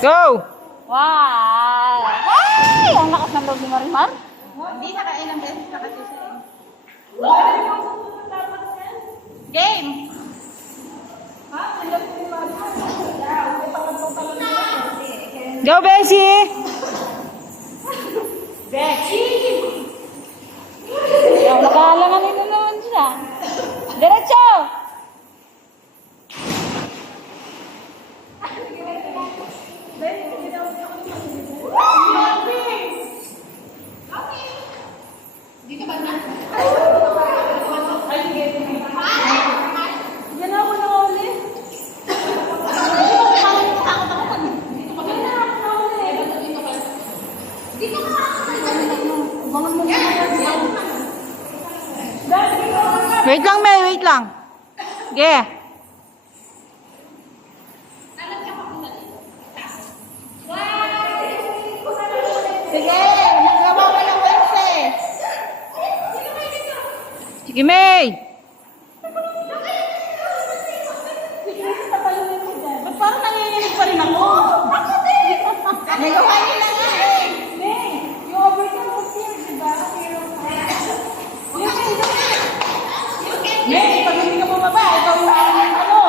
Go! Wow! Ay! Ang lakas ng loob ni Marimar. Hindi, nakailang beses na kasi siya. Game! Go, Beshi! Yung nakahalangan nito naman siya. Diretso! Wait lang, May. Wait lang. Ge. Sige! Nagawa ko ng works eh! Sige, May. Ba't parang nanginginig pa rin ako? Nagawa niyo lang nga eh! Yung overcome of fear, diba? May, pag hindi ka bumaba, ikaw yung ano.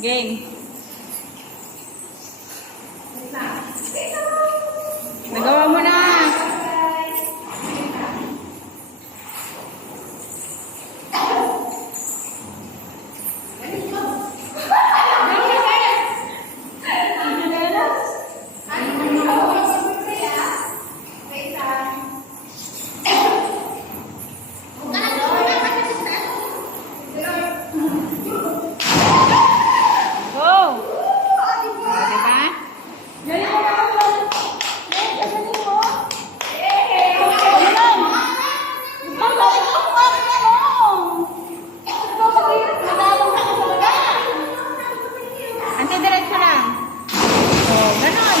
Game. Nagawa mo na. Go! Anti-diretso lang. Oh, ganon.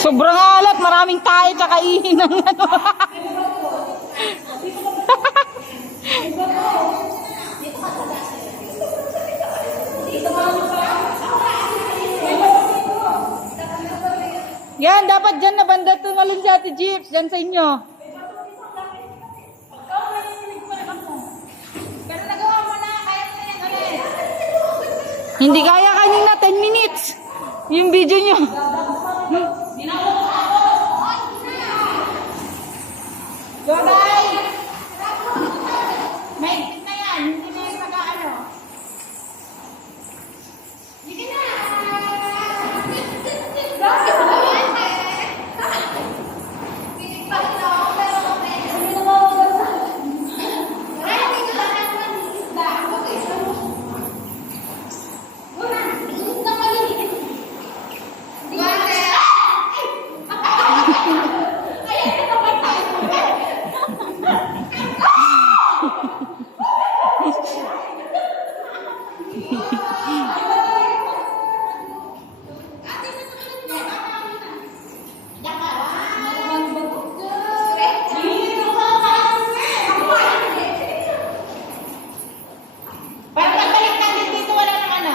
Sobrang alat. Maraming tayo tsaka ihin ng ano. Yan, dapat dyan na banda tumalun si Ate Jeeps. Dyan sa inyo. Pero nagawa mo na, kaya mo na yan ulit. Hindi kaya kanina 10 minutes. Yung video nyo. Bye-bye! May na yan, hindi na yan mag-ano. Hindi na! Para magbalik natin dito, wala nang ano.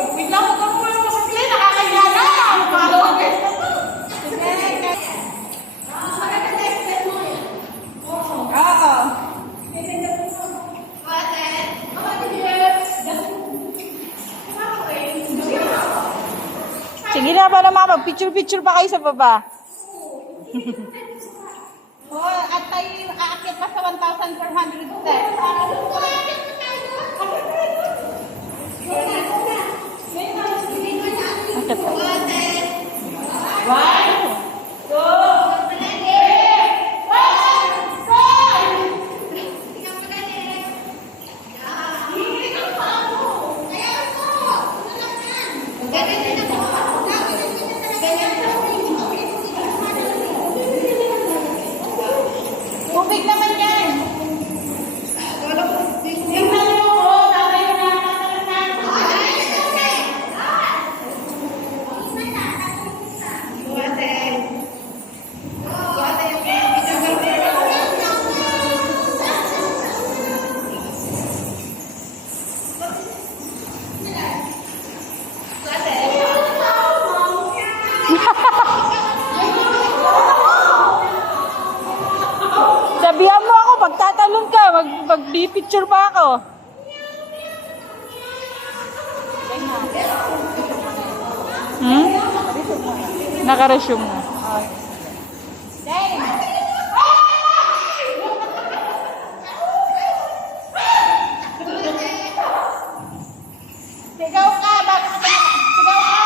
Wait lang, huwag kang pumunta sa sila, nakakaya na. Oo. Sige na ba naman, mag-picture-picture pa kayo sa baba. Oo, at tayo aakyat pa sa 1,400 steps. One, two, pag-picture pa ako. Hmm? Naka-resume na. Sigaw ka, bago ka sigaw ka.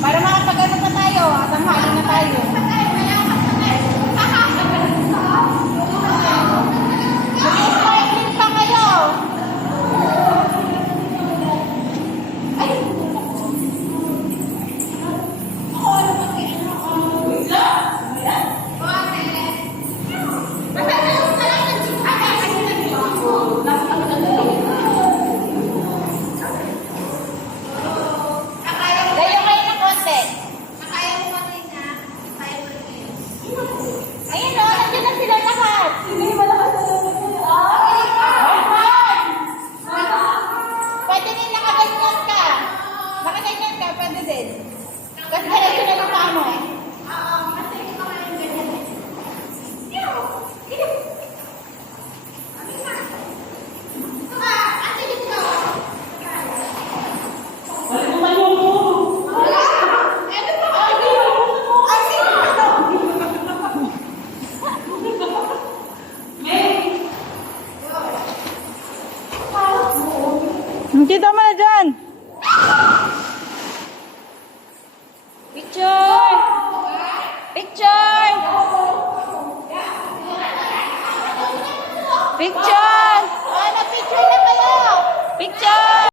Para makapag-ano na tayo, at ang hain na tayo. Mag-smiling pa kayo. Layo kayo ng konti. Ayun o, nandiyan na sila lahat. Pwede din nakaganyan ka. Nakaganyan ka, pwede din. Kasi diretso na yung paa mo eh. Kita mo na dyan. Picture! Picture! Picture! Oh, na-picture na kayo. Picture!